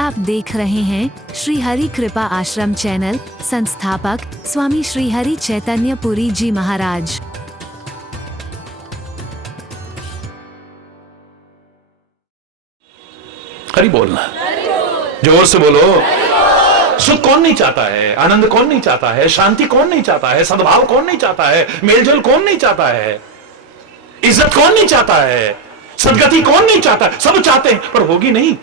आप देख रहे हैं श्री हरि कृपा आश्रम चैनल। संस्थापक स्वामी श्री हरि चैतन्य पुरी जी महाराज। हरि बोलना, जोर से बोलो। सुख कौन नहीं चाहता है? आनंद कौन नहीं चाहता है? शांति कौन नहीं चाहता है? सद्भाव कौन नहीं चाहता है? मेलजोल कौन नहीं चाहता है? इज्जत कौन नहीं चाहता है? सदगति कौन नहीं चाहता? सब चाहते हैं, पर होगी नहीं।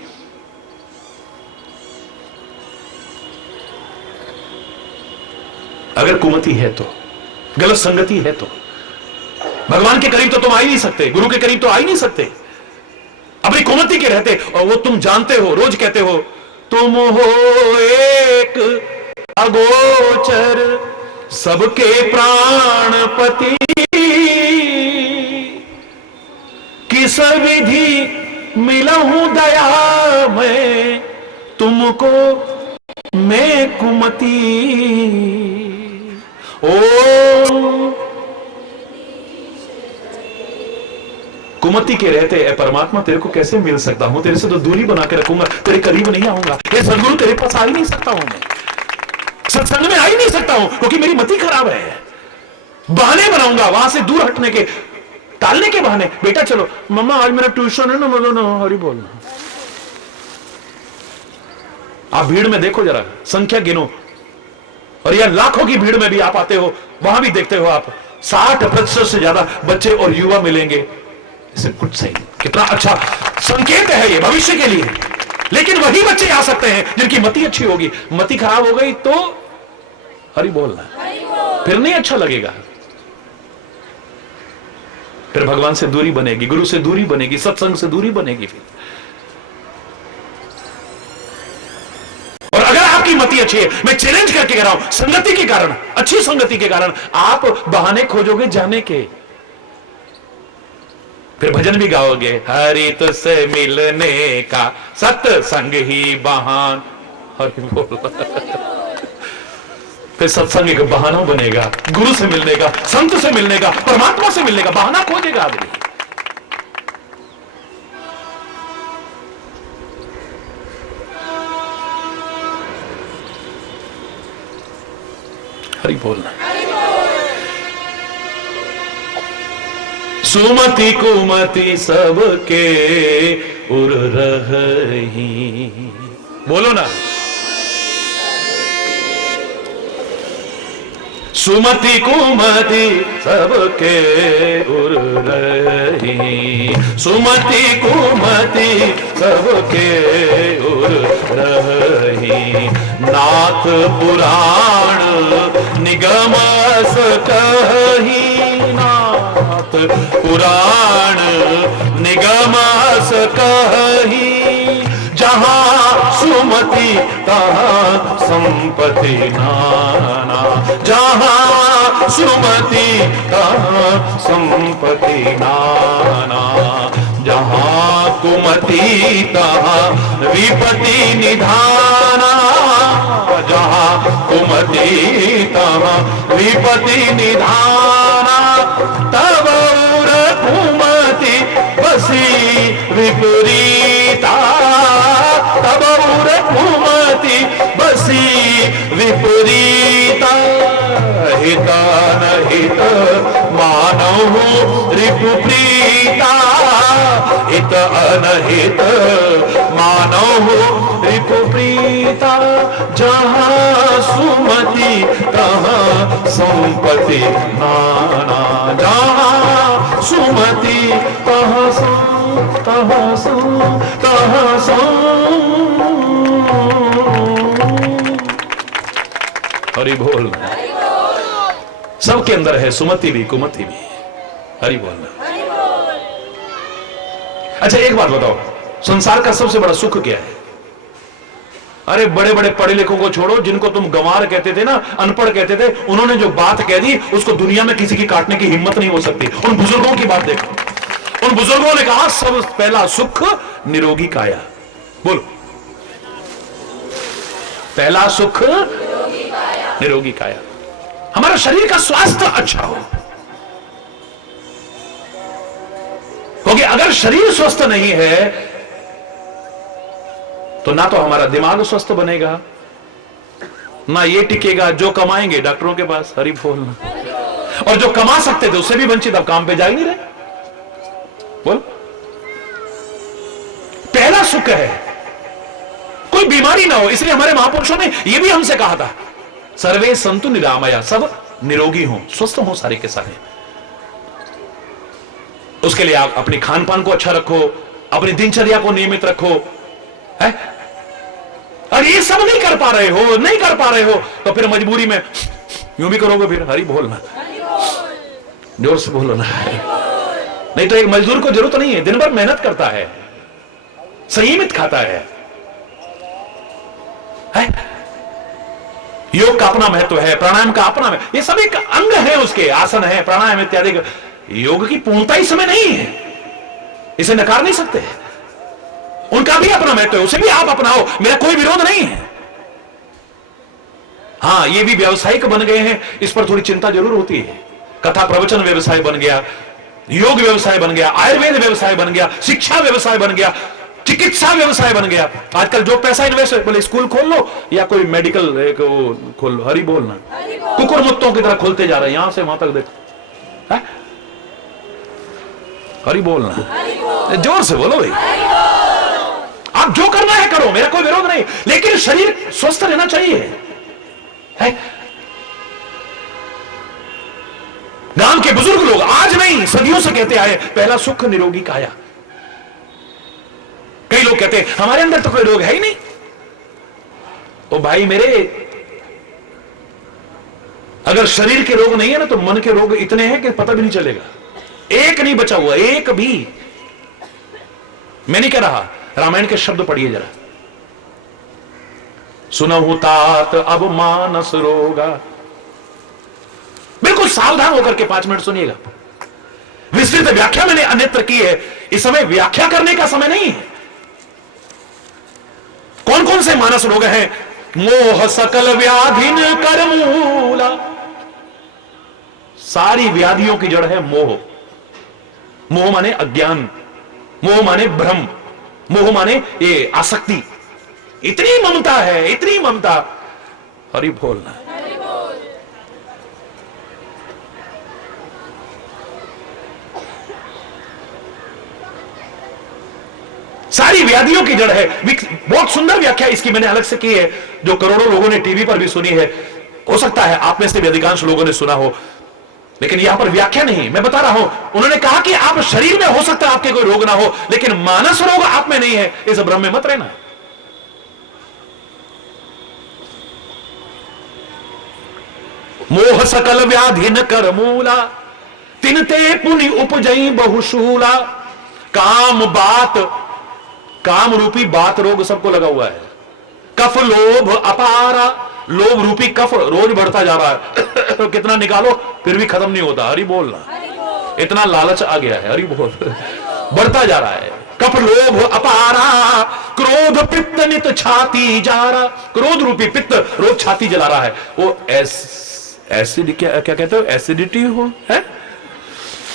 अगर कुमति है तो, गलत संगति है तो, भगवान के करीब तो तुम आ ही नहीं सकते, गुरु के करीब तो आ ही नहीं सकते अपनी कुमति के रहते। और वो तुम जानते हो, रोज कहते हो, तुम हो एक अगोचर सबके प्राणपति, किस विधि मिलहूं दया मैं तुमको मैं कुमति। ओ कुमति के रहते ए परमात्मा तेरे को कैसे मिल सकता हूं? तेरे से तो दूरी बना के रखूंगा, तेरे करीब नहीं आऊंगा। ये सदगुरु तेरे पास आ ही नहीं सकता हूं, मैं सत्संग में आ ही नहीं सकता हूं, क्योंकि मेरी मति खराब है। बहाने बनाऊंगा वहां से दूर हटने के, टालने के बहाने। बेटा चलो, मम्मा आज मेरा ट्यूशन है ना, बोलो ना हरि बोलना। आप भीड़ में देखो जरा, संख्या गिनो, और यार लाखों की भीड़ में भी आप आते हो, वहां भी देखते हो आप 60% से ज्यादा बच्चे और युवा मिलेंगे। इसे कुछ सही, कितना अच्छा संकेत है ये भविष्य के लिए। लेकिन वही बच्चे आ सकते हैं जिनकी मति अच्छी होगी। मति खराब हो गई तो हरि बोलना, फिर नहीं अच्छा लगेगा, फिर भगवान से दूरी बनेगी, गुरु से दूरी बनेगी, सत्संग से दूरी बनेगी फिर। और अगर आपकी मति अच्छी है, मैं चैलेंज करके कह रहा हूं, संगति के कारण, अच्छी संगति के कारण आप बहाने खोजोगे जाने के, फिर भजन भी गाओगे, हरि तुझसे मिलने का सत्संग ही बहान। हरि बोल। फिर सत्संग एक बहाना बनेगा, गुरु से मिलने का, संत से मिलने का, परमात्मा से मिलने का बहाना खोजेगा आदमी। हरि बोलना। सुमति कुमति सबके उर रही, बोलो ना। सुमति कुमति सबके उर रही, सुमति कुमति सबके उर रही, नाथ पुराण निगम सकहि, नाथ पुराण निगम सकहि, जहां सुमति तहां संपत्ति नाना, जहां सुमति तहां संपत्ति नाना, जहां कुमति तहां विपत्ति निधाना, जहां कुमति तहां विपत्ति निधाना, तब उर कुमति बसी विपरीता, तब उर कुमति बसी विपरीता, हित अनहित मानहु रिपु प्रीता, हित अनहित मानहु रिपु प्रीता, जहां सुमति तहां संपत्ति नाना, जहां सुमति तहां हरि बोल। सबके अंदर है सुमति भी कुमति भी। हरि बोलना। अच्छा एक बात बताओ, संसार का सबसे बड़ा सुख क्या है? अरे बड़े बड़े पढ़े लिखों को छोड़ो, जिनको तुम गंवार कहते थे ना, अनपढ़ कहते थे, उन्होंने जो बात कह दी उसको दुनिया में किसी की काटने की हिम्मत नहीं हो सकती। उन बुजुर्गों की बात देखो, उन बुजुर्गों ने कहा सब पहला सुख निरोगी काया। बोलो, पहला सुख निरोगी काया। हमारा शरीर का स्वास्थ्य अच्छा हो, क्योंकि अगर शरीर स्वस्थ नहीं है तो ना तो हमारा दिमाग स्वस्थ बनेगा, ना ये टिकेगा। जो कमाएंगे डॉक्टरों के पास, हरि बोलना, और जो कमा सकते थे उससे भी वंचित, अब काम पे जा ही नहीं रहे। बोल, पहला सुख है कोई बीमारी ना हो। इसलिए हमारे महापुरुषों ने यह भी हमसे कहा था, सर्वे संतु निरामया, सब निरोगी हो, स्वस्थ हो सारे के सारे। उसके लिए आप अपनी खान पान को अच्छा रखो, अपनी दिनचर्या को नियमित रखो, है? और ये सब नहीं कर पा रहे हो, नहीं कर पा रहे हो, तो फिर मजबूरी में यूं भी करोगे, फिर हरि बोलना, जोर से बोलो ना। नहीं तो एक मजदूर को जरूरत नहीं है, दिन भर मेहनत करता है, संयमित खाता है? योग का अपना महत्व है, प्राणायाम का अपना महत्व, ये सब एक अंग है उसके, आसन है, प्राणायाम इत्यादि। योग की पूर्णता इस समय नहीं है, इसे नकार नहीं सकते। उनका भी अपना महत्व है, उसे भी आप अपनाओ, मेरा कोई विरोध नहीं है। हां, ये भी व्यावसायिक बन गए हैं, इस पर थोड़ी चिंता जरूर होती है। कथा प्रवचन व्यवसाय बन गया, योग व्यवसाय बन गया, आयुर्वेद व्यवसाय बन गया, शिक्षा व्यवसाय बन गया, चिकित्सा व्यवसाय बन गया। आजकल जो पैसा इन्वेस्ट, बोले स्कूल खोल लो या कोई मेडिकल एक वो खोल लो, हरि बोलना, कुकुर मुत्तों की तरह खोलते जा रहे हैं, यहां से वहां तक देखो, हरि बोलना, जोर से बोलो भाई। आप जो करना है करो, मेरा कोई विरोध नहीं, लेकिन शरीर स्वस्थ रहना चाहिए, है? गांव के बुजुर्ग लोग आज नहीं, सदियों से कहते आए, पहला सुख निरोगी काया। कई लोग कहते हैं हमारे अंदर तो कोई रोग है ही नहीं। ओ भाई मेरे, अगर शरीर के रोग नहीं है ना, तो मन के रोग इतने हैं कि पता भी नहीं चलेगा। एक नहीं बचा हुआ, एक भी। मैं नहीं कह रहा, रामायण के शब्द पढ़िए जरा। सुनहु तात अब मानस रोगा, बिल्कुल सावधान होकर के 5 मिनट सुनिएगा। विस्तृत व्याख्या मैंने अन्यत्र की है, इस समय व्याख्या करने का समय नहीं है। कौन कौन से मानस रोग हैं? मोह सकल व्याधिन कर मूला, सारी व्याधियों की जड़ है मोह। मोह माने अज्ञान, मोह माने भ्रम, मोह माने ये आसक्ति। इतनी ममता है, इतनी ममता, हरि बोलना। सारी व्याधियों की जड़ है। बहुत सुंदर व्याख्या इसकी मैंने अलग से की है, जो करोड़ों लोगों ने टीवी पर भी सुनी है। हो सकता है आप में से भी अधिकांश लोगों ने सुना हो, लेकिन यहां पर व्याख्या नहीं, मैं बता रहा हूं। उन्होंने कहा कि आप शरीर में हो सकता है आपके कोई रोग ना हो, लेकिन मानस रोग आप में नहीं है, इस भ्रम में मत रहना। मोह सकल व्याधि न कर मूला, तिनते पुनि उपजई बहुशूला। काम बात, काम रूपी बात रोग सबको लगा हुआ है। कफ लोभ अपारा, लोभ रूपी कफ रोज बढ़ता जा रहा है। कितना निकालो फिर भी खत्म नहीं होता, हरि बोलना। इतना लालच आ गया है, हरि बोल, बढ़ता जा रहा है। कफ लोभ अपारा, क्रोध पित्त नित छाती जा रहा। क्रोध रूपी पित्त रोज छाती जला रहा है। वो एसिड, क्या कहते हो, एसिडिटी हो है।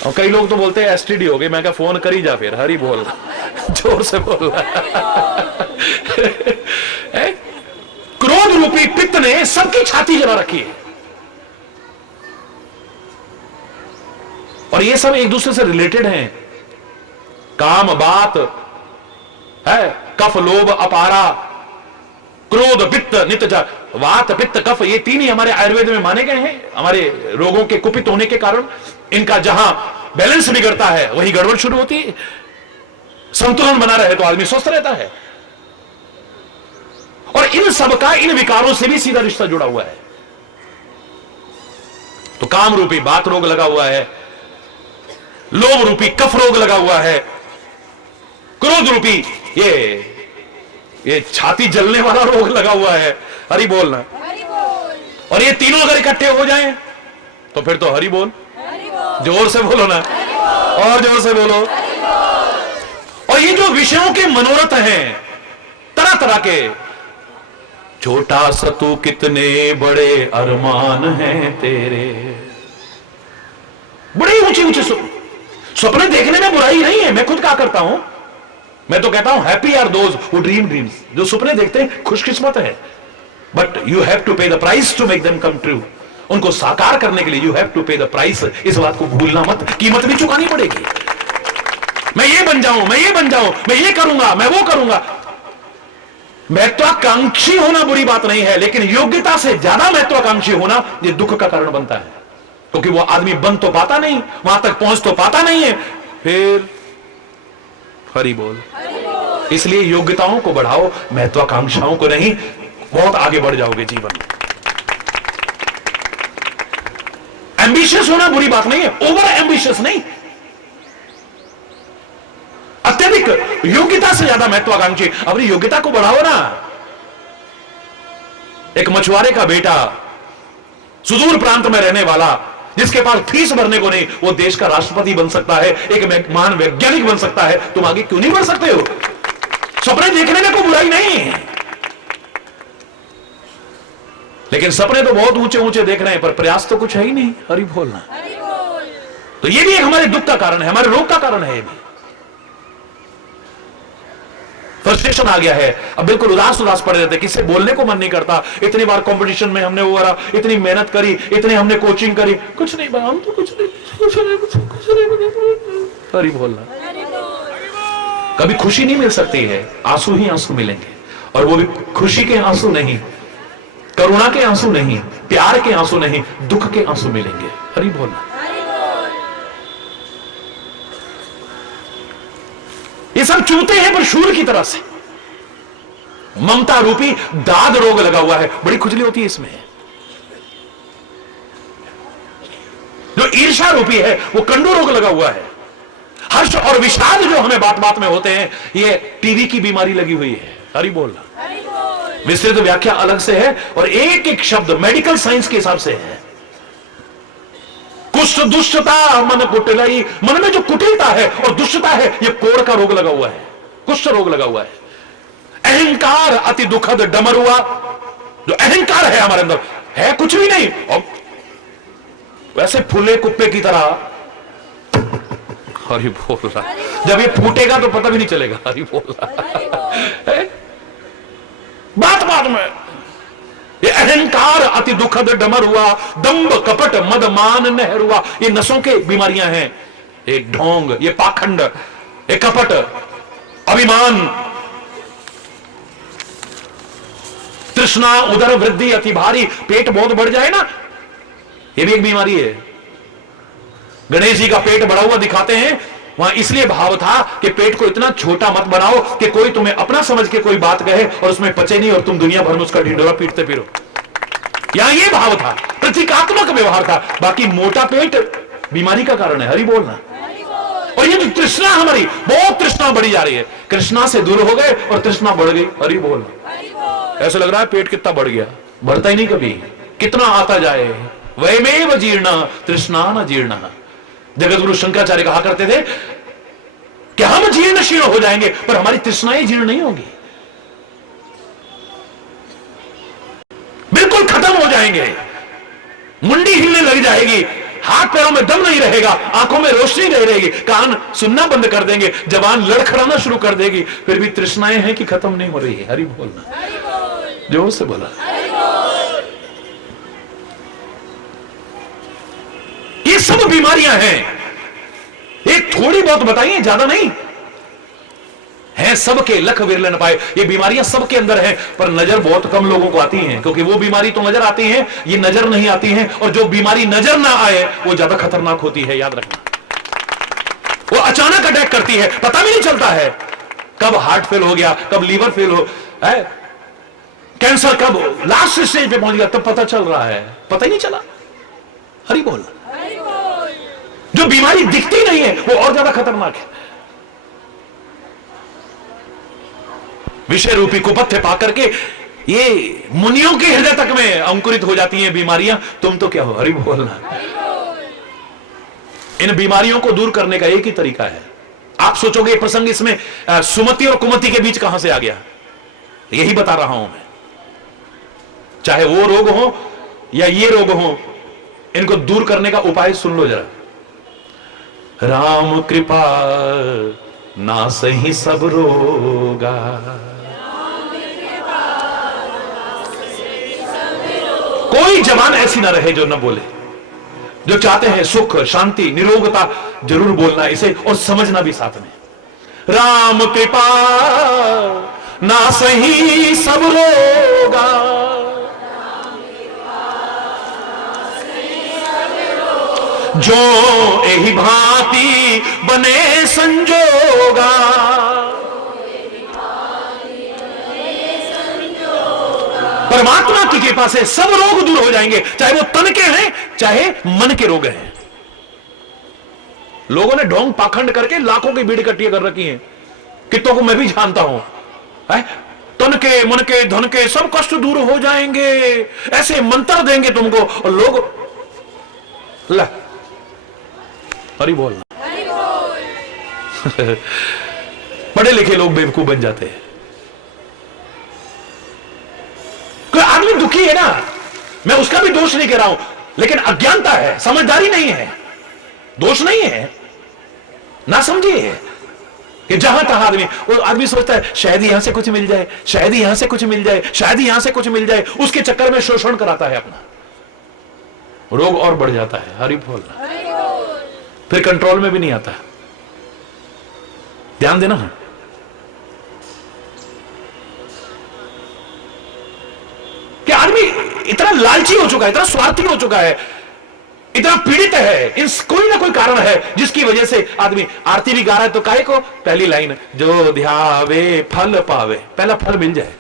और कई लोग तो बोलते हैं एसटीडी हो गई। मैं क्या, फोन कर ही जा फिर, हरि बोल, जोर से बोल। क्रोध रूपी पित्त ने सबकी छाती जला रखी है, और ये सब एक दूसरे से रिलेटेड हैं। काम बात है, कफ लोभ अपारा, क्रोध पित्त नित्य। वात पित्त कफ, ये तीन ही हमारे आयुर्वेद में माने गए हैं हमारे रोगों के कुपित होने के कारण। इनका जहां बैलेंस बिगड़ता है वही गड़बड़ शुरू होती है। संतुलन बना रहे तो आदमी स्वस्थ रहता है। और इन सब का इन विकारों से भी सीधा रिश्ता जुड़ा हुआ है। तो काम रूपी बात रोग लगा हुआ है, लोभ रूपी कफ रोग लगा हुआ है, क्रोध रूपी ये छाती जलने वाला रोग लगा हुआ है, हरि बोलना। और ये तीनों अगर इकट्ठे हो जाएं तो फिर तो हरि बोल, जोर से बोलो ना, और जोर से बोलो। और ये जो विषयों के मनोरथ हैं तरह तरह के, छोटा सा तू कितने बड़े अरमान हैं तेरे, बड़े ऊंचे ऊंचे स्वप्न देखने में बुराई नहीं है। मैं खुद क्या करता हूं, मैं तो कहता हूं happy are those who dream dreams, जो सुपने देखते हैं खुशकिस्मत है, but you have to pay the price to make them come true. उनको साकार करने के लिए you have to pay the price. इस बात को भूलना मत, कीमत भी चुकानी पड़ेगी। मैं ये बन जाऊं, मैं ये बन जाऊं, मैं ये करूंगा, मैं वो करूंगा। महत्वाकांक्षी होना बुरी बात नहीं है, लेकिन योग्यता से ज्यादा महत्वाकांक्षी होना ये दुख का कारण बनता है, क्योंकि वो आदमी बन तो पाता नहीं, वहां तक पहुंच तो पाता नहीं है। फिर हरि बोल। इसलिए योग्यताओं को बढ़ाओ, महत्वाकांक्षाओं को नहीं, बहुत आगे बढ़ जाओगे जीवन में। एम्बिशियस होना बुरी बात नहीं है, ओवर एम्बिशियस नहीं, अत्यधिक योग्यता से ज्यादा महत्वाकांक्षी। अपनी योग्यता को बढ़ाओ ना। एक मछुआरे का बेटा, सुदूर प्रांत में रहने वाला, जिसके पास फीस भरने को नहीं, वो देश का राष्ट्रपति बन सकता है, एक महान वैज्ञानिक बन सकता है। तुम आगे क्यों नहीं बढ़ सकते हो? सपने देखने में कोई बुराई नहीं है, लेकिन सपने तो बहुत ऊंचे ऊंचे देख रहे हैं, पर प्रयास तो कुछ है ही नहीं। हरि बोलना। तो ये भी एक हमारे दुख का कारण है, हमारे रोग का कारण है। ये भी फ्रस्ट्रेशन आ गया है, अब बिल्कुल उदास उदास पड़े रहते, किससे बोलने को मन नहीं करता। इतनी बार कंपटीशन में हमने वो करा, इतनी मेहनत करी, इतनी हमने कोचिंग करी, कुछ नहीं बना, हम तो कुछ नहीं। हरि बोलना। कभी खुशी नहीं मिल सकती है, आंसू ही आंसू मिलेंगे, और वो भी खुशी के आंसू नहीं, करुणा के आंसू नहीं, प्यार के आंसू नहीं, दुख के आंसू मिलेंगे। हरि बोलना। ये सब चूते हैं पर शूर की तरह से। ममता रूपी दाद रोग लगा हुआ है, बड़ी खुजली होती है इसमें। जो ईर्ष्या रूपी है वो कंडू रोग लगा हुआ है। हर्ष और विषाद जो हमें बात बात में होते हैं, ये टीवी की बीमारी लगी हुई है। हरि बोलना। विस्तृत व्याख्या अलग से है, और एक एक शब्द मेडिकल साइंस के हिसाब से है। कुष्ठ दुष्टता मन कुटिलाई, मन में जो कुटिलता है और दुष्टता है, ये कोढ़ का रोग लगा हुआ है, कुष्ठ रोग लगा हुआ है। अहंकार अति दुखद डमरुआ, जो अहंकार है हमारे अंदर, है कुछ भी नहीं, और वैसे फूले कुप्पे की तरह। हरि बोल रहा, जब ये फूटेगा तो पता भी नहीं चलेगा। हरि बोल रहा। बात बात में ये अहंकार अति दुखद डमर हुआ, दंभ कपट मद मान नहर हुआ, ये नसों के बीमारियां हैं। एक ढोंग, ये पाखंड, ये कपट, अभिमान, तृष्णा, उदर वृद्धि अति भारी, पेट बहुत बढ़ जाए ना, ये भी एक बीमारी है। गणेश जी का पेट बढ़ा हुआ दिखाते हैं, वहां इसलिए भाव था कि पेट को इतना छोटा मत बनाओ कि कोई तुम्हें अपना समझ के कोई बात कहे और उसमें पचे नहीं, और तुम दुनिया भर में उसका ढिंडोरा पीटते फिरो। यहां ये भाव था, प्रतीकात्मक व्यवहार था। बाकी मोटा पेट बीमारी का कारण है। हरि बोलना। और ये जो तृष्णा हमारी, बहुत तृष्णा बढ़ी जा रही है, कृष्णा से दूर हो गए और तृष्णा बढ़ गई। हरि बोलना। ऐसा लग रहा है पेट कितना बढ़ गया, बढ़ता ही नहीं कभी, कितना आता जाए। वयमेव जीर्ण तृष्णा न जीर्ण। जगत गुरु शंकराचार्य कहा करते थे कि हम जीर्ण शीर्ण हो जाएंगे, पर हमारी तृष्णाएं जीर्ण नहीं होगी, बिल्कुल खत्म हो जाएंगे। मुंडी हिलने लग जाएगी, हाथ पैरों में दम नहीं रहेगा, आंखों में रोशनी नहीं रहेगी, कान सुनना बंद कर देंगे, जबान लड़खड़ाना शुरू कर देगी, फिर भी तृष्णाएं हैं कि खत्म नहीं हो रही है। हरि बोलना। जोर से बोला। ये सब बीमारियां हैं, एक थोड़ी बहुत बताइए, ज्यादा नहीं है। सबके लख विरले न पाए, ये बीमारियां सबके अंदर हैं, पर नजर बहुत कम लोगों को आती हैं, क्योंकि वो बीमारी तो नजर आती है, ये नजर नहीं आती है। और जो बीमारी नजर ना आए वो ज्यादा खतरनाक होती है, याद रखना। वो अचानक अटैक करती है, पता भी नहीं चलता है कब हार्ट फेल हो गया, कब लीवर फेल हो है, कैंसर कब लास्ट स्टेज पे पहुंच गया, तब पता चल रहा है, पता ही नहीं चला। हरि बोल। जो बीमारी दिखती नहीं है वो और ज्यादा खतरनाक है। विषय रूपी कुपथ्य पाकर के ये मुनियों के हृदय तक में अंकुरित हो जाती हैं बीमारियां, तुम तो क्या हो। हरि बोलना। इन बीमारियों को दूर करने का एक ही तरीका है। आप सोचोगे प्रसंग इसमें सुमति और कुमति के बीच कहां से आ गया, यही बता रहा हूं मैं। चाहे वो रोग हो या ये रोग हो, इनको दूर करने का उपाय सुन लो जरा। राम कृपा ना सही सब रोगा। कोई जबान ऐसी ना रहे जो न बोले। जो चाहते हैं सुख, शांति, निरोगता, जरूर बोलना इसे और समझना भी साथ में। राम कृपा ना सही सब रोगा, जो एही भांति बने संजोगा। परमात्मा की कृपा से सब रोग दूर हो जाएंगे, चाहे वो तन के हैं चाहे मन के रोग हैं। लोगों ने ढोंग पाखंड करके लाखों की भीड़ इकट्ठी कर रखी है, कितों को मैं भी जानता हूं। तन के, मन के, धन के सब कष्ट दूर हो जाएंगे, ऐसे मंत्र देंगे तुमको। और लोग ला हरि बोल पढ़े लिखे लोग बेवकूफ बन जाते हैं। कोई आदमी दुखी है ना, मैं उसका भी दोष नहीं कह रहा हूं, लेकिन अज्ञानता है, समझदारी नहीं है। दोष नहीं है, ना समझिए कि जहां तहां आदमी सोचता है शायद यहां से कुछ मिल जाए, शायद यहां से कुछ मिल जाए, शायद यहां से कुछ मिल जाए। उसके चक्कर में शोषण कराता है अपना, रोग और बढ़ जाता है। हरि बोल, फिर कंट्रोल में भी नहीं आता। ध्यान देना। कि आदमी इतना लालची हो चुका है, इतना स्वार्थी हो चुका है, इतना पीड़ित है। इस कोई ना कोई कारण है जिसकी वजह से आदमी आरती भी गा रहा है तो काहे को, पहली लाइन जो ध्यावे फल पावे, पहला फल मिल जाए।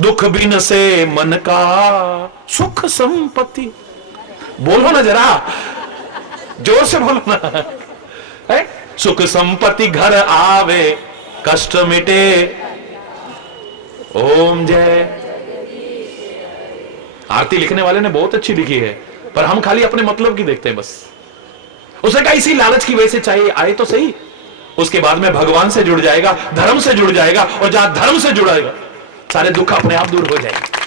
दुख बिन से मन का सुख संपत्ति। बोलो ना जरा, जोर से बोलो ना। है? सुख संपत्ति घर आवे, कष्ट मिटे, ओम जय। आरती लिखने वाले ने बहुत अच्छी लिखी है, पर हम खाली अपने मतलब की देखते हैं बस। उसने कहा इसी लालच की वजह से चाहिए आए तो सही, उसके बाद में भगवान से जुड़ जाएगा, धर्म से जुड़ जाएगा, और जहां धर्म से जुड़ेगा सारे दुख अपने आप दूर हो जाएंगे।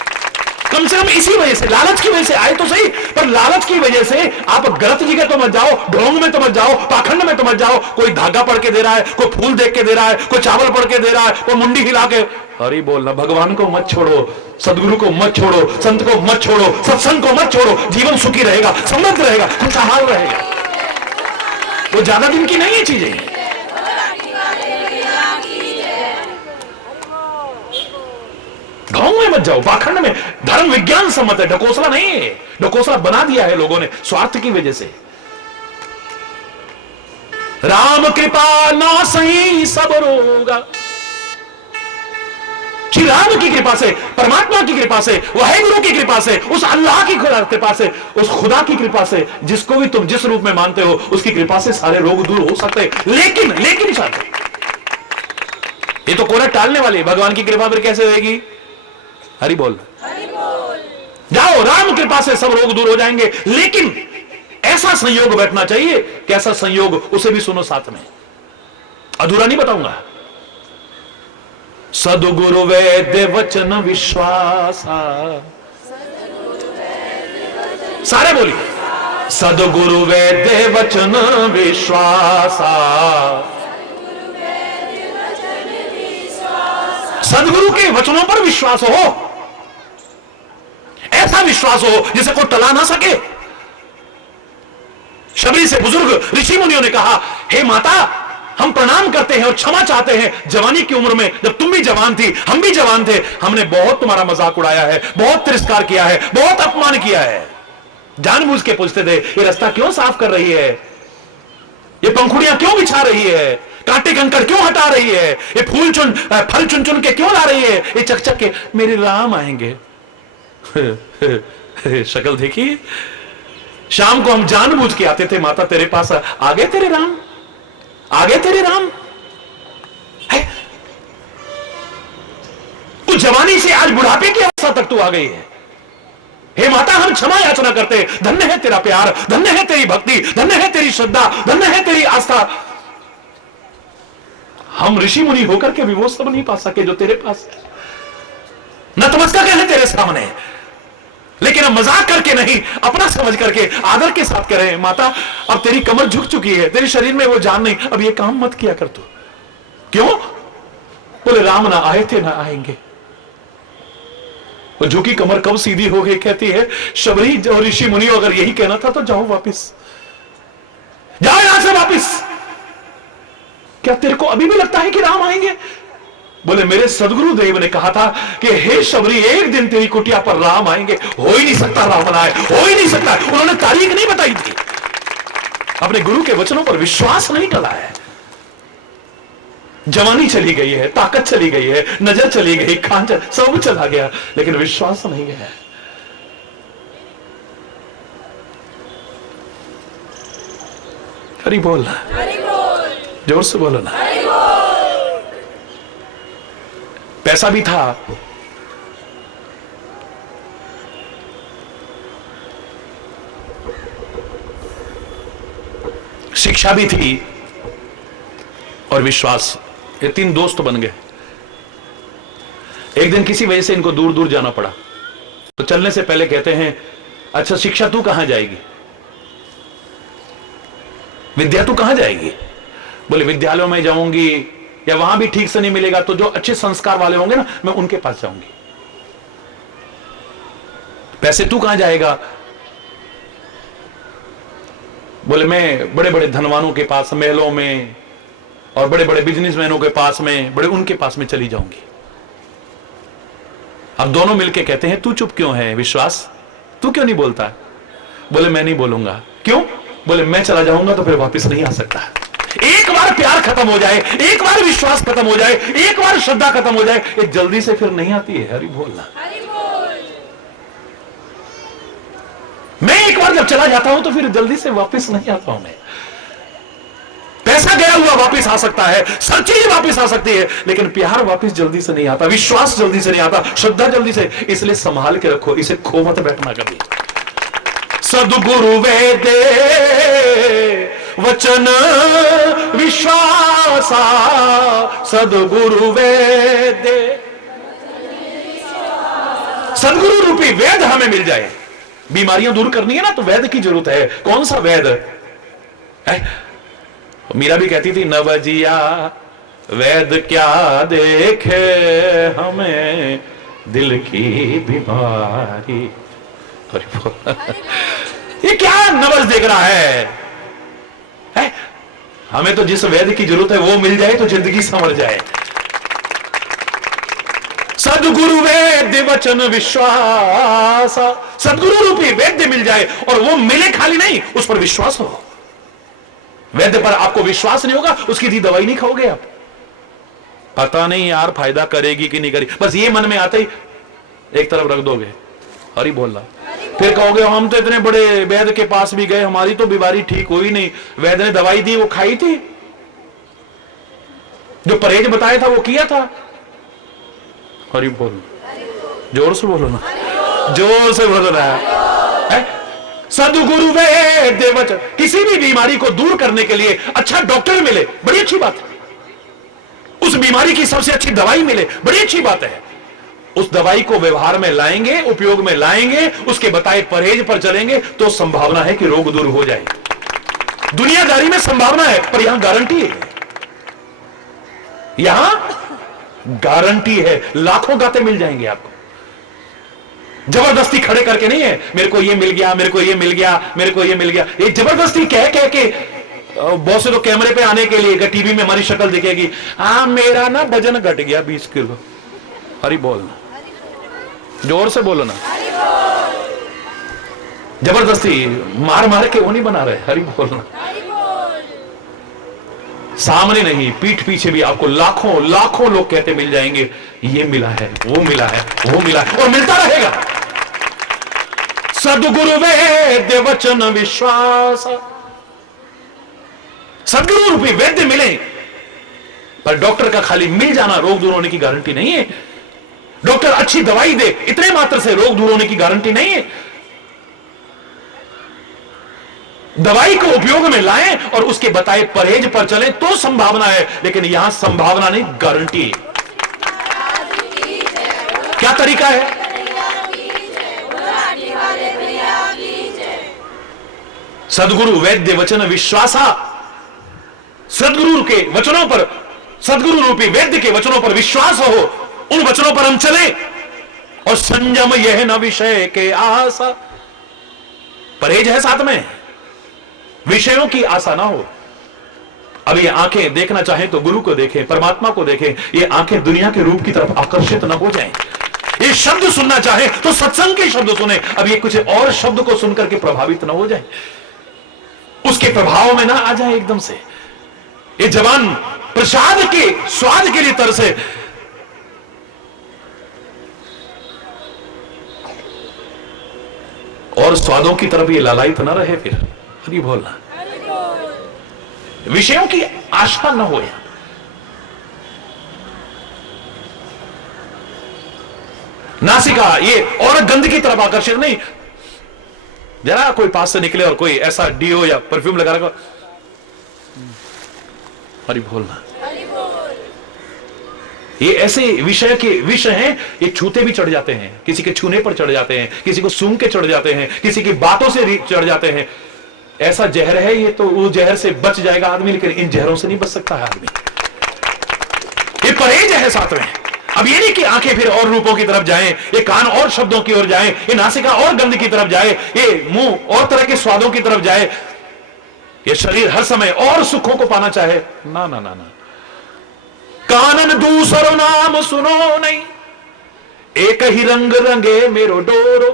कम से कम इसी वजह से, लालच की वजह से आए तो सही, पर लालच की वजह से आप गलत जगह तो मत जाओ, ढोंग में तो मत जाओ, पाखंड में तो मत जाओ। कोई धागा पड़ के दे रहा है, कोई फूल देख के दे रहा है, कोई चावल पड़ के दे रहा है, कोई मुंडी हिला के। हरि बोलना, भगवान को मत छोड़ो, सदगुरु को मत छोड़ो, संत को मत छोड़ो, सत्संग को मत छोड़ो। जीवन सुखी रहेगा, समृद्ध रहेगा, खुशहाल रहेगा। वो ज्यादा दिन की नहीं है चीजें। ढोंग में मत जाओ, पाखंड में। धर्म विज्ञान सम्मत है, ढकोसला नहीं है। ढकोसला बना दिया है लोगों ने स्वार्थ की वजह से। राम कृपा ना सही सब रोगा। श्री राम की कृपा से, परमात्मा की कृपा से, वाहेगुरु की कृपा से, उस अल्लाह की कृपा से, उस खुदा की कृपा से, जिसको भी तुम जिस रूप में मानते हो, उसकी कृपा से सारे रोग दूर हो सकते हैं। लेकिन साथ ये तो कोरा टालने वाली, भगवान की कृपा फिर कैसे होगी? हरि बोल। जाओ, राम कृपा से सब रोग दूर हो जाएंगे, लेकिन ऐसा संयोग बैठना चाहिए। कैसा संयोग, उसे भी सुनो साथ में, अधूरा नहीं बताऊंगा। सदगुरु वैद्य वचन विश्वासा, सारे बोलिए, सदगुरु वैद्य वचन विश्वासा। सदगुरु के वचनों पर विश्वास हो, ऐसा विश्वास हो जिसे कोई टला ना सके। शबरी से बुजुर्ग ऋषि मुनियों ने कहा, हे माता, हम प्रणाम करते हैं और क्षमा चाहते हैं। जवानी की उम्र में जब तुम भी जवान थी, हम भी जवान थे, हमने बहुत तुम्हारा मजाक उड़ाया है, बहुत तिरस्कार किया है, बहुत अपमान किया है। जानबूझ के पूछते थे, ये रास्ता क्यों साफ कर रही है, ये पंखुड़ियां क्यों बिछा रही है, कांटे कंकड़ क्यों हटा रही है, ये फल चुन चुन के क्यों ला रही है, ये चकचक के मेरे राम आएंगे। शक्ल देखिए। शाम को हम जानबूझ के आते थे, माता तेरे पास आ गए तेरे राम, आ गए तेरे राम। है तू जवानी से आज बुढ़ापे की अवस्था तक तू आ गई है। हे माता, हम क्षमा याचना करते हैं। धन्य है तेरा प्यार, धन्य है तेरी भक्ति, धन्य है तेरी श्रद्धा, धन्य है तेरी आस्था। हम ऋषि मुनि होकर के भी वो सब नहीं पा सके जो तेरे पास है। नतमस्तक है तेरे सामने, लेकिन अब मजाक करके नहीं, अपना समझ करके आदर के साथ कह रहे हैं, माता अब तेरी कमर झुक चुकी है, तेरे शरीर में वो जान नहीं, अब ये काम मत किया कर तू। क्यों? बोले राम ना आए थे ना आएंगे। वो झुकी कमर कब सीधी हो गई? कहती है शबरी और ऋषि मुनि अगर यही कहना था तो जाओ वापिस, जाओ यहां से वापिस। क्या तेरे को अभी भी लगता है कि राम आएंगे? बोले मेरे सदगुरु देव ने कहा था कि हे शबरी एक दिन तेरी कुटिया पर राम आएंगे। हो ही नहीं सकता रावण आए, हो ही नहीं सकता। उन्होंने तारीख नहीं बताई थी। अपने गुरु के वचनों पर विश्वास नहीं टला है। जवानी चली गई है, ताकत चली गई है, नजर चली गई, खान सब चला गया, लेकिन विश्वास नहीं गया। हरि बोल, जोर से बोलो ना। पैसा भी था, शिक्षा भी थी और विश्वास। ये तीन दोस्त बन गए। एक दिन किसी वजह से इनको दूर दूर जाना पड़ा, तो चलने से पहले कहते हैं अच्छा शिक्षा तू कहां जाएगी, विद्या तू कहां जाएगी? बोले विद्यालयों में जाऊंगी, या वहां भी ठीक से नहीं मिलेगा तो जो अच्छे संस्कार वाले होंगे ना मैं उनके पास जाऊंगी। पैसे तू कहां जाएगा? बोले मैं बड़े बड़े धनवानों के पास, महलों में, और बड़े बड़े बिजनेसमैनों के पास में, बड़े उनके पास में चली जाऊंगी। अब दोनों मिलके कहते हैं तू चुप क्यों है विश्वास, तू क्यों नहीं बोलता? बोले मैं नहीं बोलूंगा। क्यों? बोले मैं चला जाऊंगा तो फिर वापस नहीं आ सकता। एक बार प्यार खत्म हो जाए, एक बार विश्वास खत्म हो जाए, एक बार श्रद्धा खत्म हो जाए, ये जल्दी से फिर नहीं आती है। हरि बोलना। मैं एक बार जब चला जाता हूं तो फिर जल्दी से वापस नहीं आता हूं। मैं पैसा गया हुआ वापस आ सकता है, सब चीज वापस आ सकती है, लेकिन प्यार वापस जल्दी से नहीं आता, विश्वास जल्दी से नहीं आता, श्रद्धा जल्दी से। इसलिए संभाल के रखो, इसे खो मत बैठना कभी। सदगुरु वेदे वचन विश्वासा, सदगुरु वेदे। सदगुरु रूपी वेद हमें मिल जाए। बीमारियां दूर करनी है ना तो वेद की जरूरत है। कौन सा वेद है? मीरा भी कहती थी नवजिया वेद क्या देखे हमें दिल की बीमारी। ये क्या नवज देख रहा है? हमें तो जिस वेद की जरूरत है वो मिल जाए तो जिंदगी संवर जाए। सदगुरु वेद वचन विश्वास, सदगुरु रूपी वेद्य मिल जाए, और वो मिले खाली नहीं, उस पर विश्वास हो। वैद्य पर आपको विश्वास नहीं होगा, उसकी दी दवाई नहीं खाओगे आप। पता नहीं यार फायदा करेगी कि नहीं करेगी, बस ये मन में आते ही एक तरफ रख दोगे। हरि बोलना। फिर कहोगे हम तो इतने बड़े वैद्य के पास भी गए, हमारी तो बीमारी ठीक हुई नहीं। वैद्य ने दवाई दी, वो खाई थी, जो परहेज बताया था वो किया था। हरि बोल, जोर से बोलो ना, जोर से बोलो ना। सदगुरु वेद्य वचन। किसी भी बीमारी को दूर करने के लिए अच्छा डॉक्टर मिले, बड़ी अच्छी बात है। उस बीमारी की सबसे अच्छी दवाई मिले, बड़ी अच्छी बात है। उस दवाई को व्यवहार में लाएंगे, उपयोग में लाएंगे, उसके बताए परहेज पर चलेंगे तो संभावना है कि रोग दूर हो जाए। दुनियादारी में संभावना है, पर यहां गारंटी है। यहां गारंटी है, लाखों गाते मिल जाएंगे आपको। जबरदस्ती खड़े करके नहीं है, मेरे को ये मिल गया, मेरे को ये मिल गया, मेरे को ये मिल गया। ये जबरदस्ती कह कह के बहुत से तो कैमरे पे आने के लिए, टीवी में हमारी शक्ल दिखेगी, हाँ मेरा ना वजन घट गया 20 किलो। हरि बोलना, जोर से बोलो ना। जबरदस्ती मार मार के वो नहीं बना रहे। हरि बोलना। सामने नहीं, पीठ पीछे भी आपको लाखों लाखों लोग कहते मिल जाएंगे, ये मिला है, वो मिला है, वो मिला है, और मिलता रहेगा। सदगुरु वेद्य वचन विश्वास। सदगुरु रूपी वेद्य मिले, पर डॉक्टर का खाली मिल जाना रोग दूर होने की गारंटी नहीं है। डॉक्टर अच्छी दवाई दे, इतने मात्र से रोग दूर होने की गारंटी नहीं है। दवाई को उपयोग में लाएं और उसके बताए परहेज पर चलें तो संभावना है, लेकिन यहां संभावना नहीं, गारंटी है। क्या तरीका है? सदगुरु वैद्य वचन विश्वासा, सदगुरु के वचनों पर, सदगुरु रूपी वैद्य के वचनों पर विश्वास हो, उन वचनों पर हम चले। और संयम यह न विषय के आशा, परहेज है साथ में, विषयों की आशा ना हो। अब ये आंखें देखना चाहें तो गुरु को देखें, परमात्मा को देखें, ये आंखें दुनिया के रूप की तरफ आकर्षित न हो जाएं। ये शब्द सुनना चाहे तो सत्संग के शब्द सुने, अब ये कुछ और शब्द को सुनकर के प्रभावित न हो जाए, उसके प्रभाव में ना आ जाए एकदम से। ये जवान प्रसाद के स्वाद के लिए तरसे, और स्वादों की तरफ ये लालायित न रहे, फिर हरि बोलना, विषयों की आशा न हो। नासिका ये और गंध की तरफ आकर्षित नहीं। जरा कोई पास से निकले और कोई ऐसा डीओ या परफ्यूम लगा रखा, हरि बोलना, ये ऐसे विषय के विषय हैं, ये छूते भी चढ़ जाते हैं, किसी के छूने पर चढ़ जाते हैं, किसी को सूंघ के चढ़ जाते हैं, किसी की बातों से चढ़ जाते हैं। ऐसा जहर है ये, तो वो जहर से बच जाएगा आदमी, लेकिन इन जहरों से नहीं बच सकता है आदमी। ये परहेज है साथ में। अब ये नहीं कि आंखें फिर और रूपों की तरफ जाएं, ये कान और शब्दों की ओर जाएं, ये नासिका और गंध की तरफ जाए, ये मुंह और तरह के स्वादों की तरफ जाए, ये शरीर हर समय और सुखों को पाना चाहे, ना ना ना ना। कानन दूसरो नाम सुनो नहीं, एक ही रंग रंगे मेरो डोरो,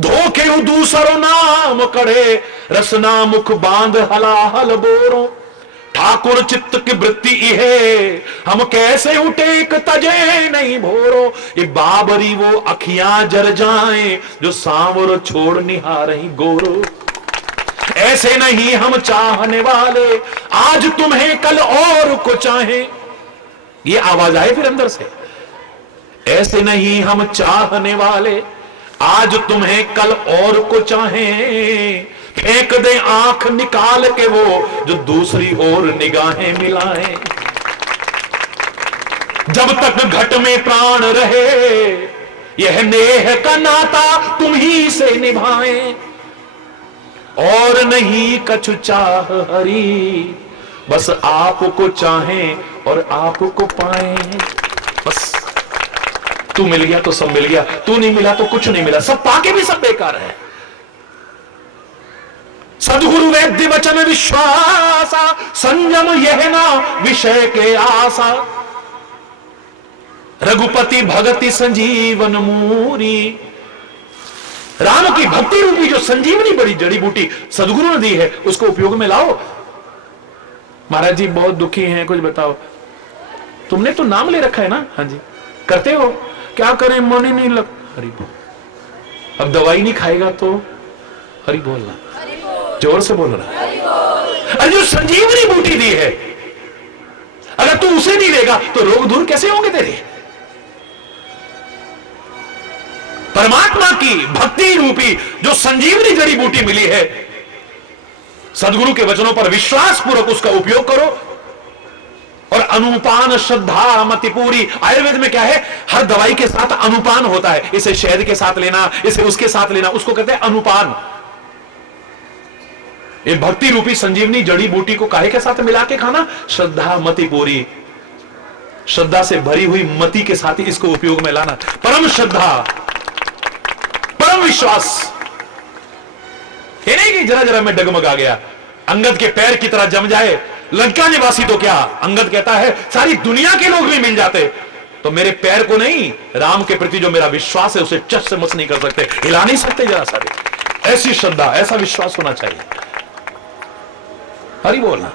धोखे दूसरो नाम करे, रसना मुख बांध हलाहल बोरो। ठाकुर चित्त की वृत्ति है, हम कैसे उठे तजे नहीं भोरो। ये बाबरी वो अखियां जर जाएं, जो सांवर छोड़ निहारही गोरो। ऐसे नहीं हम चाहने वाले, आज तुम्हें कल और को चाहे। ये आवाज आए फिर अंदर से, ऐसे नहीं हम चाहने वाले, आज तुम्हें कल और को चाहे। फेंक दे आंख निकाल के वो, जो दूसरी ओर निगाहें मिलाएं। जब तक घट में प्राण रहे, यह नेह का नाता तुम ही से निभाएं। और नहीं कछु चाह हरी, बस आपको चाहें और आपको पाएं। बस तू मिल गया तो सब मिल गया, तू नहीं मिला तो कुछ नहीं मिला, सब पाके भी सब बेकार है। सदगुरु वैद्य वचन विश्वासा, संयम यह ना विषय के आशा। रघुपति भगति संजीवन मूरी, राम की भक्ति रूपी जो संजीवनी बड़ी जड़ी बूटी सदगुरु ने दी है, उसको उपयोग में लाओ। महाराज जी बहुत दुखी हैं, कुछ बताओ। तुमने तो नाम ले रखा है ना, हाँ जी करते हो, क्या करें मन ही नहीं लग, हरि बोल। अब दवाई नहीं खाएगा तो हरि बोलना, जोर से बोलना। अरे जो संजीवनी बूटी दी है, अगर तू उसे नहीं लेगा तो रोग दूर कैसे होंगे तेरे। परमात्मा की भक्ति रूपी जो संजीवनी जड़ी बूटी मिली है, सदगुरु के वचनों पर विश्वास पूर्वक उसका उपयोग करो। और अनुपान श्रद्धा मति पूरी, आयुर्वेद में क्या है, हर दवाई के साथ अनुपान होता है। इसे शहद के साथ लेना, इसे उसके साथ लेना, उसको कहते हैं अनुपान। ये भक्ति रूपी संजीवनी जड़ी बूटी को काहे के साथ मिला के खाना, श्रद्धा मति पूरी, श्रद्धा से भरी हुई मति के साथ ही इसको उपयोग में लाना। परम श्रद्धा, परम विश्वास, ये नहीं कि जरा जरा में डगमगा गया, अंगद के पैर की तरह जम जाए। लंका निवासी तो क्या, अंगद कहता है सारी दुनिया के लोग भी मिल जाते तो मेरे पैर को नहीं, राम के प्रति जो मेरा विश्वास है उसे चस से मस नहीं कर सकते, हिला नहीं सकते जरा सा भी। ऐसी श्रद्धा, ऐसा विश्वास होना चाहिए। हरि बोलना।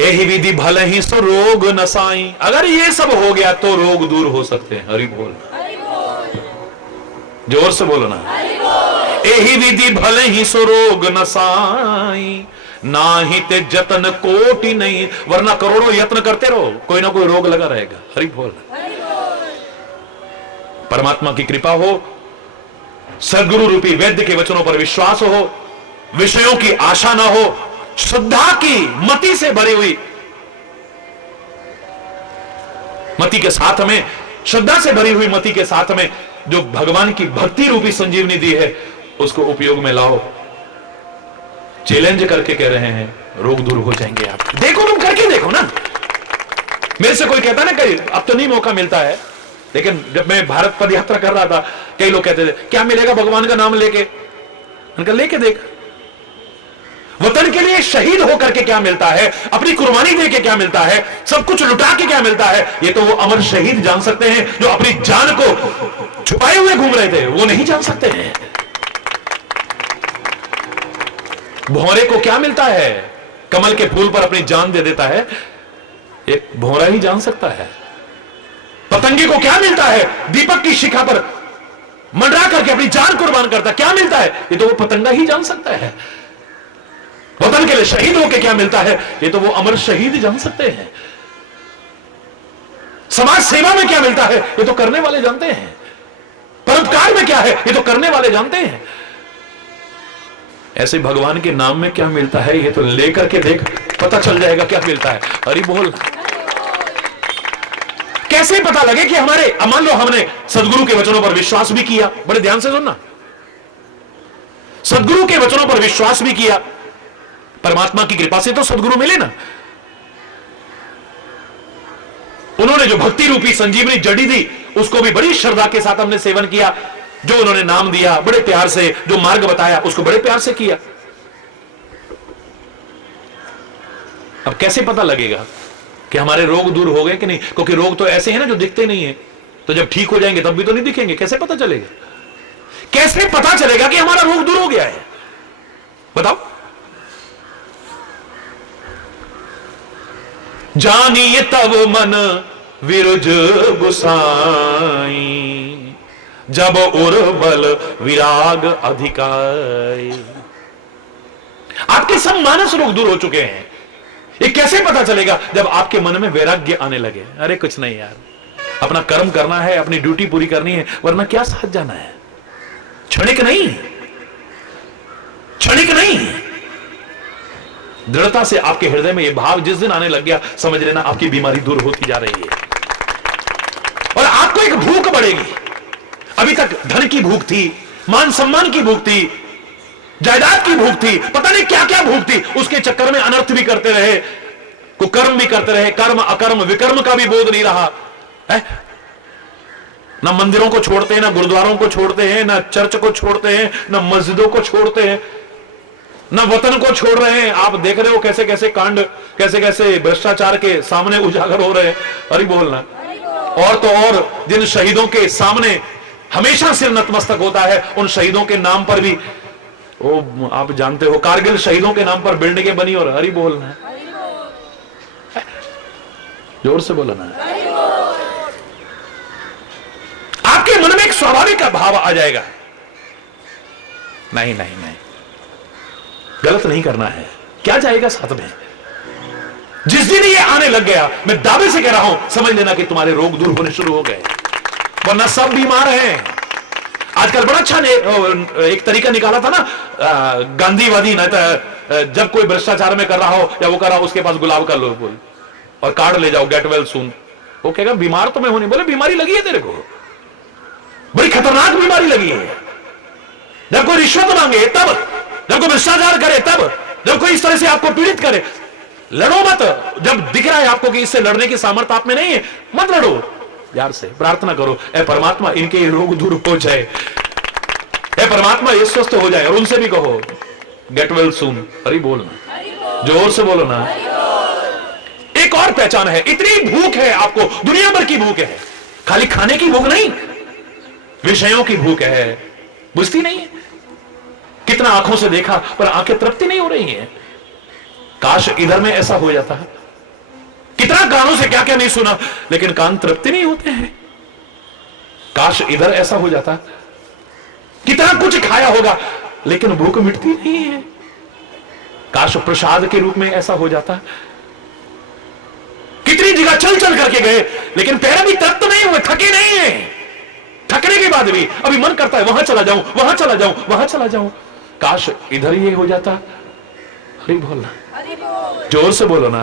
यही विधि भले ही सो रोग नसाई, अगर ये सब हो गया तो रोग दूर हो सकते हैं। हरि बोलना, जोर से बोलना। यही विधि भले ही सो रोग नसाई, ना ही ते जतन कोटि नहीं, वरना करोड़ों यत्न करते रहो कोई ना कोई रोग लगा रहेगा। हरि बोल। परमात्मा की कृपा हो, सदगुरु रूपी वैद्य के वचनों पर विश्वास हो, विषयों की आशा ना हो, श्रद्धा की मति से भरी हुई, मति के साथ में, श्रद्धा से भरी हुई मति के साथ में जो भगवान की भक्ति रूपी संजीवनी दी है, उसको उपयोग में लाओ। चैलेंज करके कह रहे हैं रोग दूर हो जाएंगे। आप देखो, तुम करके देखो ना। मेरे से कोई कहता ना कहीं, अब तो नहीं मौका मिलता है, लेकिन जब मैं भारत पद यात्रा कर रहा था, कई लोग कहते थे क्या मिलेगा भगवान का नाम लेके। उनका लेके देख, वतन के लिए शहीद होकर के क्या मिलता है, अपनी कुर्बानी दे के क्या मिलता है, सब कुछ लुटा के क्या मिलता है, ये तो वो अमर शहीद जान सकते हैं। जो अपनी जान को छुपाए हुए घूम रहे थे वो नहीं जान सकते हैं। भौरे को क्या मिलता है, कमल के फूल पर अपनी जान दे देता है, एक भौरा ही जान सकता है। पतंगे को क्या मिलता है, दीपक की शिखा पर मंडरा करके अपनी जान कुर्बान करता, क्या मिलता है, ये तो वो पतंगा ही जान सकता है। वतन के लिए शहीद होकर क्या मिलता है, ये तो वो अमर शहीद जान सकते हैं। समाज सेवा में क्या मिलता है, ये तो करने वाले जानते हैं। परोपकार में क्या है, ये तो करने वाले जानते हैं। ऐसे भगवान के नाम में क्या मिलता है, ये तो लेकर के देख, पता चल जाएगा क्या मिलता है। हरि बोल। कैसे पता लगे कि हमारे, मान लो हमने सदगुरु के वचनों पर विश्वास भी किया, बड़े ध्यान से सुनना, सदगुरु के वचनों पर विश्वास भी किया, परमात्मा की कृपा से तो सदगुरु मिले ना। उन्होंने जो भक्ति रूपी संजीवनी जड़ी दी, उसको भी बड़ी श्रद्धा के साथ हमने सेवन किया। जो उन्होंने नाम दिया बड़े प्यार से, जो मार्ग बताया उसको बड़े प्यार से किया। अब कैसे पता लगेगा कि हमारे रोग दूर हो गए कि नहीं, क्योंकि रोग तो ऐसे हैं ना जो दिखते नहीं है, तो जब ठीक हो जाएंगे तब भी तो नहीं दिखेंगे। कैसे पता चलेगा, कैसे पता चलेगा कि हमारा रोग दूर हो गया है, बताओ। जानिए तब मन विरुज गुसाई, जब उर्बल विराग अधिकाई। आपके सब मानस रोग दूर हो चुके हैं। ये कैसे पता चलेगा, जब आपके मन में वैराग्य आने लगे। अरे कुछ नहीं यार, अपना कर्म करना है, अपनी ड्यूटी पूरी करनी है, वरना क्या साथ जाना है। क्षणिक नहीं, क्षणिक नहीं। दृढ़ता से आपके हृदय में यह भाव जिस दिन आने लग गया, समझ लेना आपकी बीमारी दूर होती जा रही है। और आपको एक भूख बढ़ेगी। अभी तक धन की भूख थी, मान सम्मान की भूख थी, जायदाद की भूख थी, पता नहीं क्या क्या भूख थी। उसके चक्कर में अनर्थ भी करते रहे, कुकर्म भी करते रहे, कर्म अकर्म विकर्म का भी बोध नहीं रहा है। ना मंदिरों को छोड़ते हैं, ना गुरुद्वारों को छोड़ते हैं, ना चर्च को छोड़ते हैं, ना मस्जिदों को छोड़ते हैं, ना वतन को छोड़ रहे हैं। आप देख रहे हो कैसे कैसे कांड, कैसे कैसे भ्रष्टाचार के सामने उजागर हो रहे हैं। अरे बोलना। और तो और जिन शहीदों के सामने हमेशा सिर नतमस्तक होता है, उन शहीदों के नाम पर भी, वो आप जानते हो, कारगिल शहीदों के नाम पर बिल्डिंगें बनी। और हरि बोलना, जोर से बोलना। आपके मन में एक स्वाभाविक भाव आ जाएगा, नहीं नहीं नहीं, गलत नहीं करना है। क्या जाएगा साथ में। जिस दिन ये आने लग गया, मैं दावे से कह रहा हूं, समझ लेना कि तुम्हारे रोग दूर होने शुरू हो गए। वरना सब बीमार हैं। आजकल बड़ा अच्छा ने एक तरीका निकाला था ना, गांधीवादी ना, जब कोई भ्रष्टाचार में कर रहा हो या वो कर रहा हो, उसके पास गुलाब का लो बोल और कार्ड ले जाओ, गेट वेल सून। वो कहेगा बीमार तो मैं हूं नहीं। बोले बीमारी लगी है तेरे को, बड़ी खतरनाक बीमारी लगी है। जब कोई रिश्वत मांगे तब, जब कोई भ्रष्टाचार करे तब, जब कोई इस तरह से आपको पीड़ित करे, लड़ो मत। जब दिख रहा है आपको कि इससे लड़ने की सामर्थ्य आप में नहीं है, मत लड़ो। यार से प्रार्थना करो, ऐ परमात्मा इनके रोग दूर हो जाए, ऐ परमात्मा ये स्वस्थ हो जाए। और उनसे भी कहो गेट वेल सून। अरे बोलना, जोर से बोलो ना। एक और पहचान है, इतनी भूख है आपको, दुनिया भर की भूख है, खाली खाने की भूख नहीं, विषयों की भूख है। बुझती नहीं है। कितना आंखों से देखा पर आंखें तृप्ति नहीं हो रही हैं। काश इधर में ऐसा हो जाता है। कितना कानों से क्या क्या नहीं सुना, लेकिन कान तृप्ति नहीं होते हैं। काश इधर ऐसा हो जाता। कितना कुछ खाया होगा, लेकिन भूख मिटती नहीं है। काश प्रसाद के रूप में ऐसा हो जाता। कितनी जगह चल चल करके गए, लेकिन पैर भी तृप्त नहीं हुए, थके नहीं है। थकने के बाद भी अभी मन करता है वहां चला जाऊं, वहां चला जाऊं, वहां चला जाऊं। काश इधर ये हो जाता। हरि बोलना, जोर से बोलो ना।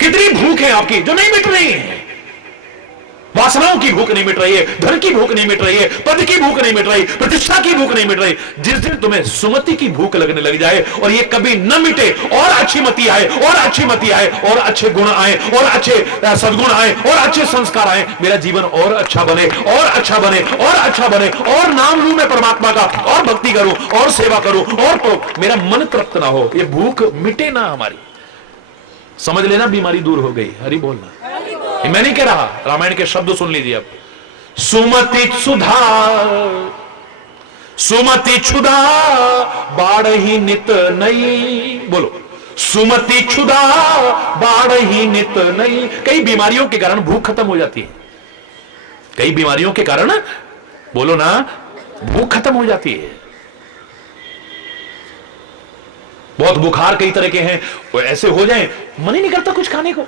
कितनी भूख है आपकी जो नहीं मिट रही है। वासनाओं की भूख नहीं मिट रही है, धन की भूख नहीं मिट रही है, पद की भूख नहीं मिट रही, प्रतिष्ठा की भूख नहीं मिट रही, जिस दिन तुम्हें सुमति की भूख लगने लग जाए और ये कभी न मिटे, और अच्छी मति आए, और अच्छी मति आए, और अच्छे गुण आए, और अच्छे सद्गुण आए, और अच्छे संस्कार आए, मेरा जीवन और अच्छा बने, और अच्छा बने, और अच्छा बने, और नाम लूं मैं परमात्मा का, और भक्ति करूं, और सेवा करूं, और तो मेरा मन तृप्त ना हो, ये भूख मिटे ना हमारी, समझ लेना बीमारी दूर हो गई। हरि बोलना, मैं नहीं कह रहा, रामायण के शब्द सुन लीजिए अब। सुमति सुधा, सुमति क्षुधा बाढ़ ही नित नई, बोलो सुमति क्षुधा बाढ़ ही नित नई। कई बीमारियों के कारण भूख खत्म हो जाती है, कई बीमारियों के कारण, बोलो ना, भूख खत्म हो जाती है। बहुत बुखार कई तरह के हैं, वो ऐसे हो जाए मन ही नहीं करता कुछ खाने को।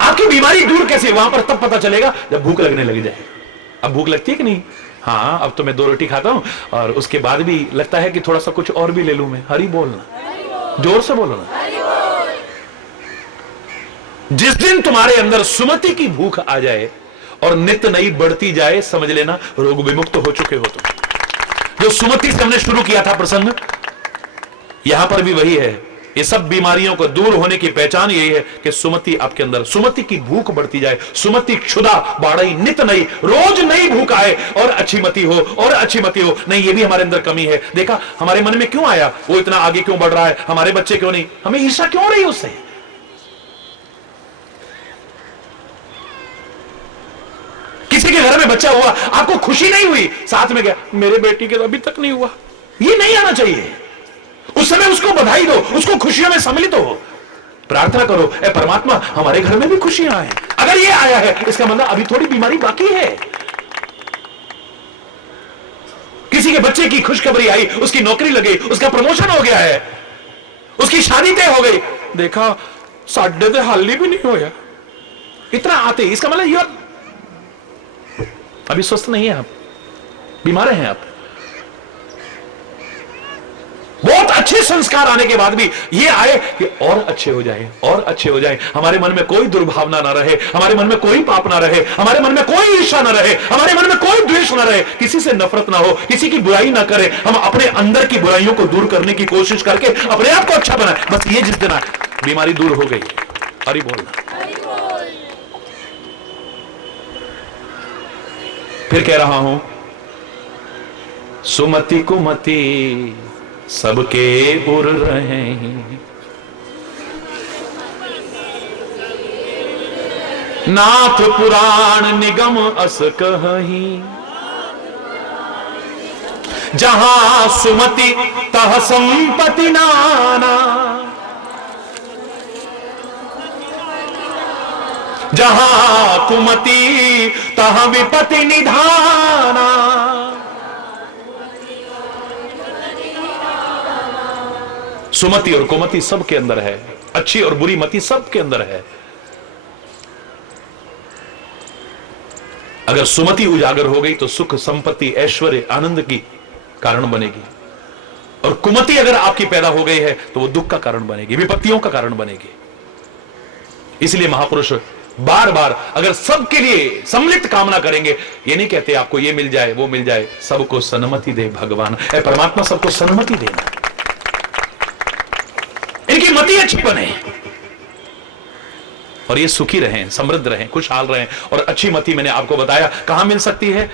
आपकी बीमारी दूर कैसे, वहां पर तब पता चलेगा जब भूख लगने लग जाए। अब भूख लगती है कि नहीं? हाँ, अब तो मैं 2 रोटी खाता हूं और उसके बाद भी लगता है कि थोड़ा सा कुछ और भी ले लूं मैं। हरि बोलना, जोर से बोलो ना। जिस दिन तुम्हारे अंदर सुमति की भूख आ जाए और नित नई बढ़ती जाए, समझ लेना रोग विमुक्त हो चुके हो तुम। जो सुमति से हमने शुरू किया था प्रसंग, यहां पर भी वही है। ये सब बीमारियों को दूर होने की पहचान यही है कि सुमति आपके अंदर, सुमति की भूख बढ़ती जाए, सुमति क्षुधा बाढ़ई नित नई, रोज नई भूख आए, और अच्छी मति हो, और अच्छी मति हो। नहीं, ये भी हमारे अंदर कमी है। देखा हमारे मन में क्यों आया, वो इतना आगे क्यों बढ़ रहा है, हमारे बच्चे क्यों नहीं, हमें ईर्ष्या क्यों रही उससे? किसी के घर में बच्चा हुआ, आपको खुशी नहीं हुई, साथ में गया, मेरे बेटी के तो अभी तक नहीं हुआ। ये नहीं आना चाहिए। उस समय उसको बधाई दो, उसको खुशियों में सम्मिलित हो, प्रार्थना करो, ए परमात्मा हमारे घर में भी खुशियां आए। अगर ये आया है इसका मतलब अभी थोड़ी बीमारी बाकी है। किसी के बच्चे की खुशखबरी आई, उसकी नौकरी लगी, उसका प्रमोशन हो गया है, उसकी शादी तय हो गई, देखा साढ़े तो हाल भी नहीं होया, इतना आते, इसका मतलब ये अभी स्वस्थ नहीं है, आप बीमार हैं। आप बहुत अच्छे संस्कार आने के बाद भी ये आए कि और अच्छे हो जाए, और अच्छे हो जाए, हमारे मन में कोई दुर्भावना ना रहे, हमारे मन में कोई पाप ना रहे, हमारे मन में कोई ईर्ष्या ना रहे, हमारे मन में कोई द्वेष ना रहे, किसी से नफरत ना हो, किसी की बुराई ना करे, हम अपने अंदर की बुराइयों को दूर करने की कोशिश करके अपने आप को अच्छा बनाए। बस ये जिस दिन बीमारी दूर हो गई। हरि बोलना। फिर कह रहा हूं, सुमति कुमति सबके उर रहे, नाथ पुराण निगम अस कहि, जहां सुमति तह संपत्ति नाना, जहां कुमति तह विपत्ति निधाना। सुमति और कुमति सबके अंदर है, अच्छी और बुरी मति सबके अंदर है। अगर सुमति उजागर हो गई तो सुख संपत्ति ऐश्वर्य आनंद की कारण बनेगी, और कुमति अगर आपकी पैदा हो गई है तो वो दुख का कारण बनेगी, विपत्तियों का कारण बनेगी। इसलिए महापुरुष बार बार अगर सबके लिए सम्मिलित कामना करेंगे, ये नहीं कहते आपको ये मिल जाए वो मिल जाए, सबको सन्मति दे भगवान, ऐ परमात्मा सबको सन्मति देना, इनकी मति अच्छी बने और ये सुखी रहें, समृद्ध रहें, खुशहाल रहें। और अच्छी मति मैंने आपको बताया कहां मिल सकती है,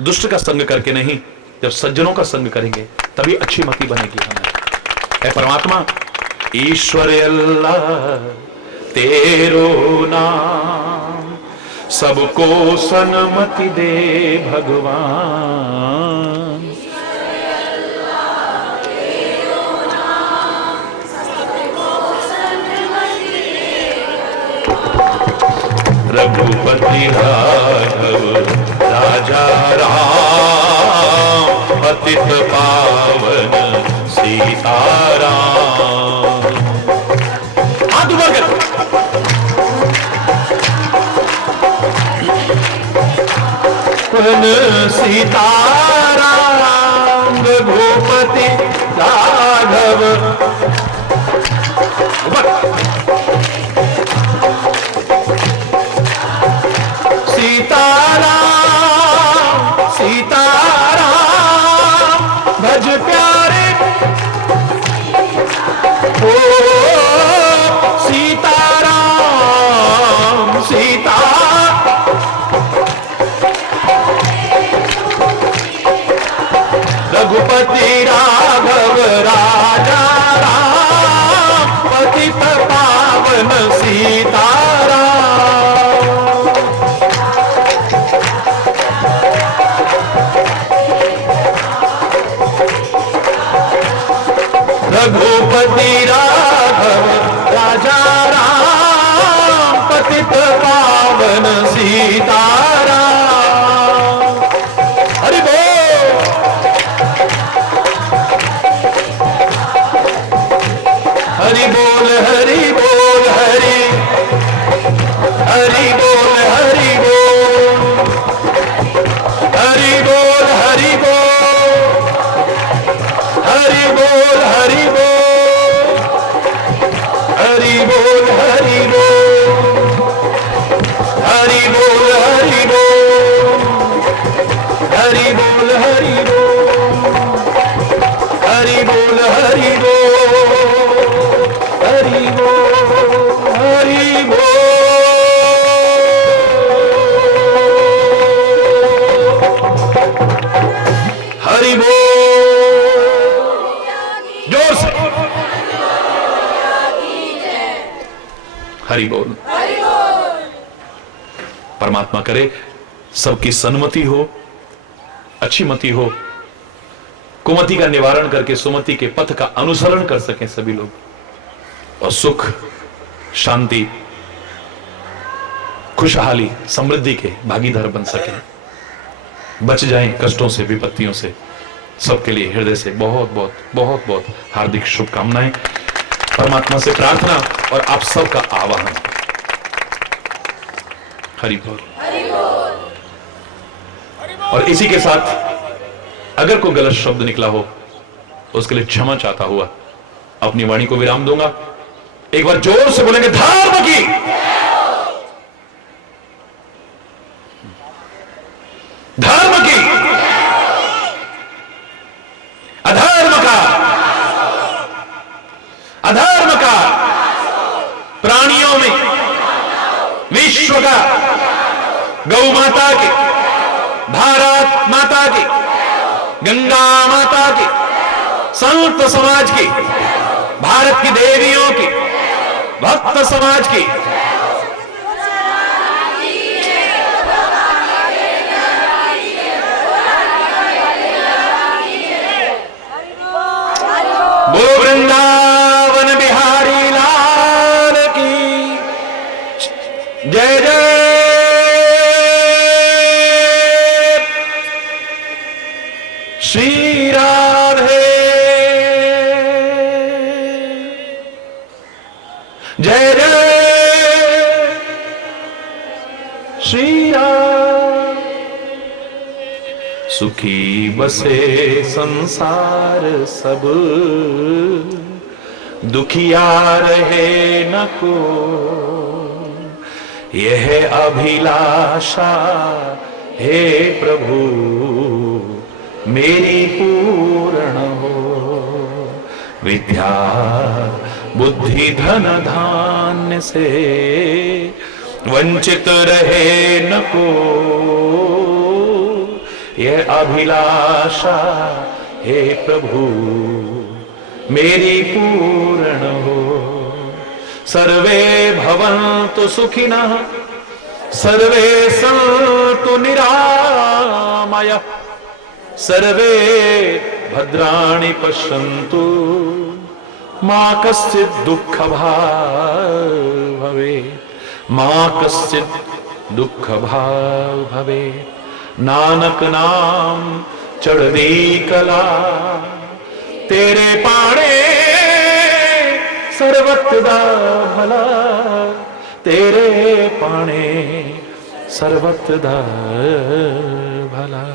दुष्ट का संग करके नहीं, जब सज्जनों का संग करेंगे तभी अच्छी मति बनेगी हमें। ऐ परमात्मा ईश्वर अल्लाह तेरो नाम, सबको सन्मति दे भगवान। रघुपति राघव राजा राम, पतित पावन सीताराम। हाथ ऊपर करो। सीताराम रघुपति राघव, वृंदावन सीताराम। हरि बोल, हरि बोल, हरि बोल, हरि हरि बोल, हरि बोल, हरि बोल, हरि बोल, हरि बोल, हरि बोल, हरि बोल, हरि बोल, हरि बोल, हरि बोल, हरि बोल, हरि बोल, हरि बोल, हरि बोल, हरि बोल, हरि बोल, जोर से हरि बोल। परमात्मा करे सबकी सन्मति हो, अच्छी मति हो, कुमति का निवारण करके सुमति के पथ का अनुसरण कर सकें सभी लोग, और सुख, शांति, खुशहाली, समृद्धि के भागीदार बन सकें, बच जाएं कष्टों से, विपत्तियों से। सबके लिए हृदय से बहुत बहुत बहुत बहुत हार्दिक शुभकामनाएं, परमात्मा से प्रार्थना और आप सबका आवाहन। हरि बोल। और इसी के साथ अगर कोई गलत शब्द निकला हो उसके लिए क्षमा चाहता हुआ अपनी वाणी को विराम दूंगा। एक बार जोर से बोलेंगे धर्म की, धर्म की, अधर्म का, अधर्म का, प्राणियों में, विश्व का, गौ माता के, भारत माता की, गंगा माता की, संत समाज की, भारत की देवियों की, भक्त समाज की, बोलो वृंदावन बिहारी लाल की जय जय। श्री राधे जय जय श्री राम। सुखी बसे संसार सब, दुखिया रहे न को, यह अभिलाषा हे प्रभु मेरी पूर्ण हो। विद्या बुद्धि धन धान्य से वंचित रहे न को, यह अभिलाषा हे प्रभु मेरी पूर्ण हो। सर्वे भवन्तु सुखिनः, सर्वे सन्तु निरामयः, सर्वे भद्राणि पश्यन्तु, मा कश्चित् दुःखभाग् भवेत्, मा कश्चित् दुःखभाग् भवेत्। नानक नाम चढ़दी कला, तेरे पाणे सर्वत्र दा भला, तेरे पाणे सर्वत्र दा भला।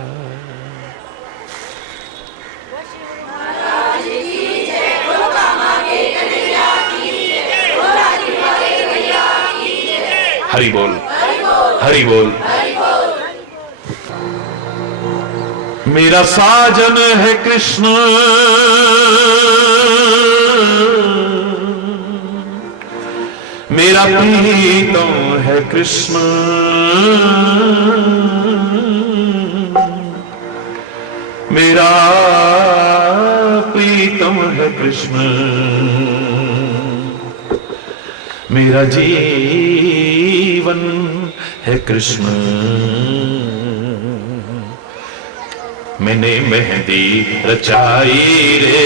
हरि बोल, हरि बोल। मेरा साजन है कृष्ण, मेरा प्रीतम है कृष्ण, मेरा प्रीतम है कृष्ण, मेरा जीवन है कृष्ण। मैंने मेहंदी रचाई रे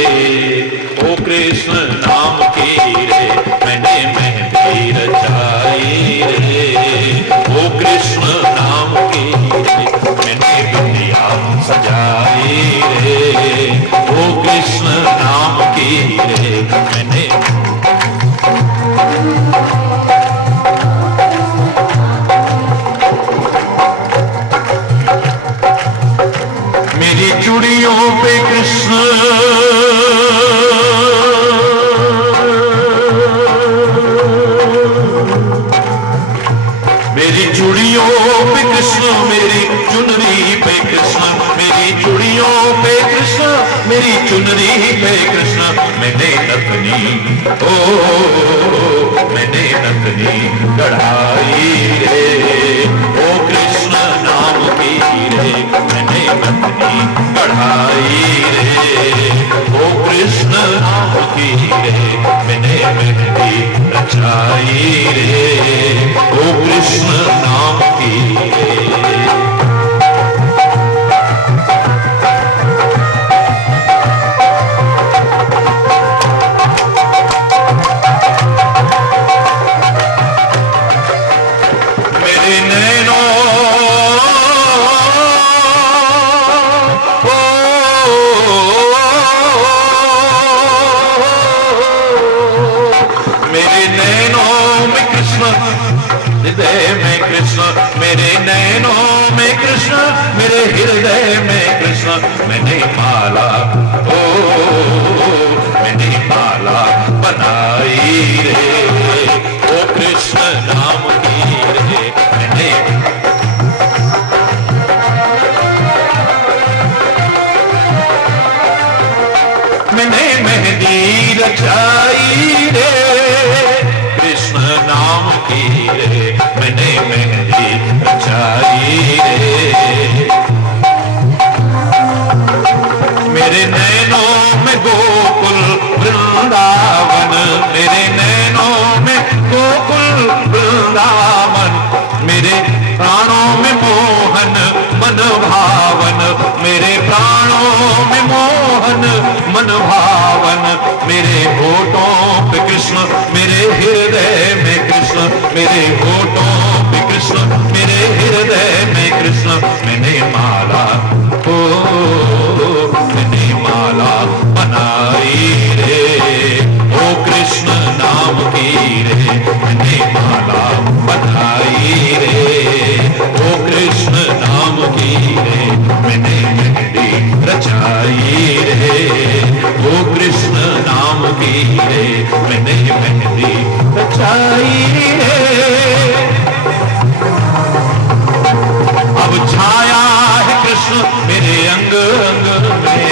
ओ कृष्ण नाम की रे, मैंने मेहंदी रचाई रे ओ तेरी चुनरी पे कृष्ण मैंने नथनी, ओ मैंने नथनी गढ़ाई रे, ओ कृष्ण नाम की रे मैंने नथनी गढ़ाई रे, ओ कृष्ण नाम की रे मैंने मेहंदी रचाई रे, ओ कृष्ण नाम की रे। मेरे नैनों में कृष्ण, मेरे हृदय में कृष्ण, मैंने माला, ओ मैंने माला बनाई रे, ओ कृष्ण नाम की रे मैंने मेहंदी रचाई रे, कृष्ण नाम की रे मैंने मेहंदी रचाई रे। मेरे नैनों में गोकुल वृंदावन, मेरे नैनों में गोकुल वृंदावन, मेरे प्राणों में मोहन मन भावन, मेरे प्राणों में मोहन मन भावन, मेरे होठों पे कृष्ण, मेरे हृदय में कृष्ण, मेरे होठों पे कृष्ण, मेरे हृदय में कृष्ण, मैंने माला, ओ मैंने माला बनाई रे, ओ कृष्ण नाम की रे मैंने माला बनाई रे, ओ कृष्ण नाम की रे मैंने मेहंदी रचाई रे, ओ कृष्ण नाम की रे मैंने मेहंदी रचाई रे। अब छाया है कृष्ण मेरे अंग अंग में,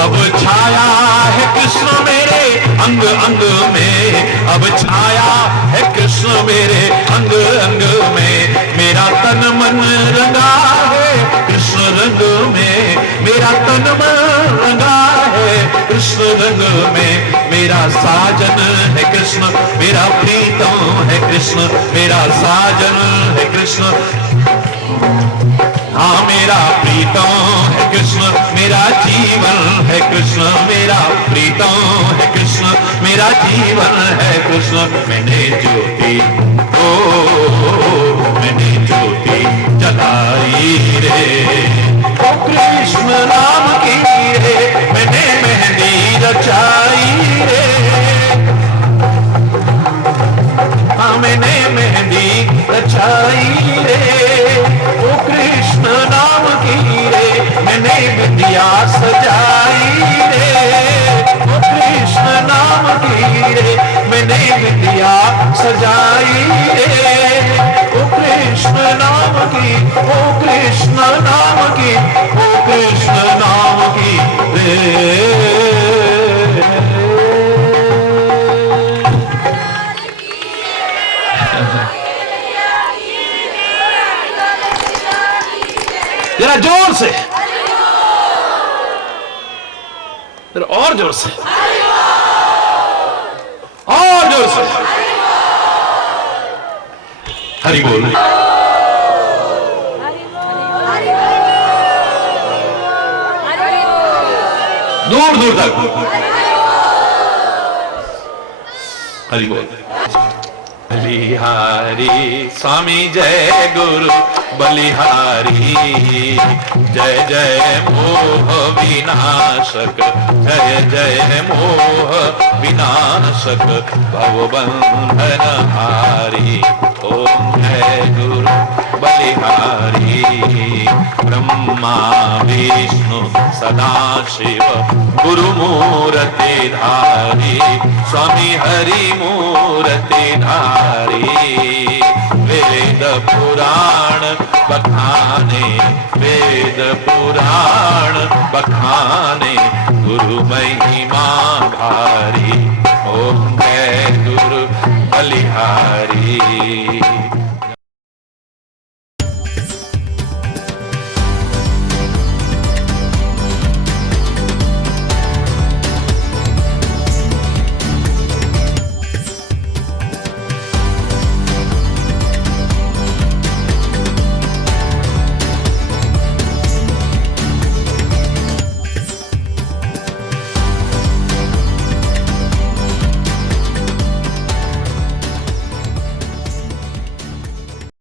अब छाया है कृष्ण मेरे अंग अंग में, अब छाया है कृष्ण मेरे अंग अंग में, मेरा तन मन रंगा है कृष्ण रंग में, मेरा तन मन रंगा है कृष्ण रंग में, मेरा साजन है कृष्ण, मेरा प्रीतम है कृष्ण, मेरा साजन है कृष्ण, हाँ मेरा प्रीतम है कृष्ण, मेरा जीवन है कृष्ण, मेरा प्रीतम है कृष्ण, मेरा जीवन है कृष्ण। मैंने ज्योति, ओ मैंने ज्योति जलाई रे, ओ कृष्ण नाम की रे मैंने मेहंदी रचाई रे, हाँ मैंने मेहंदी रचाई रे, ओ कृष्ण नाम की रे मैंने बिंदिया सजाई रे, ओ कृष्ण नाम की रे मैंने बिंदिया सजाई रे, ओ कृष्ण नाम की, ओ कृष्ण नाम की, ओ कृष्ण नाम की रे। जरा जोर से, जरा और जोर से, और जोर से हरि बोल। दूर दूर तक हरि बोल। बलिहारी स्वामी जय गुरु बलिहारी, जय जय मोह विनाशक, जय जय मोह विनाशक, भवबंधन हारी, ओम जय गुरु बलिहारी। ब्रह्मा विष्णु सदा शिव गुरु मूर्ति धारी, स्वामी हरि मूर्ति धारी, वेद पुराण बखाने वेद पुराण बखाने, गुरु महिमा भारी, ओम जय गुरु बलिहारी।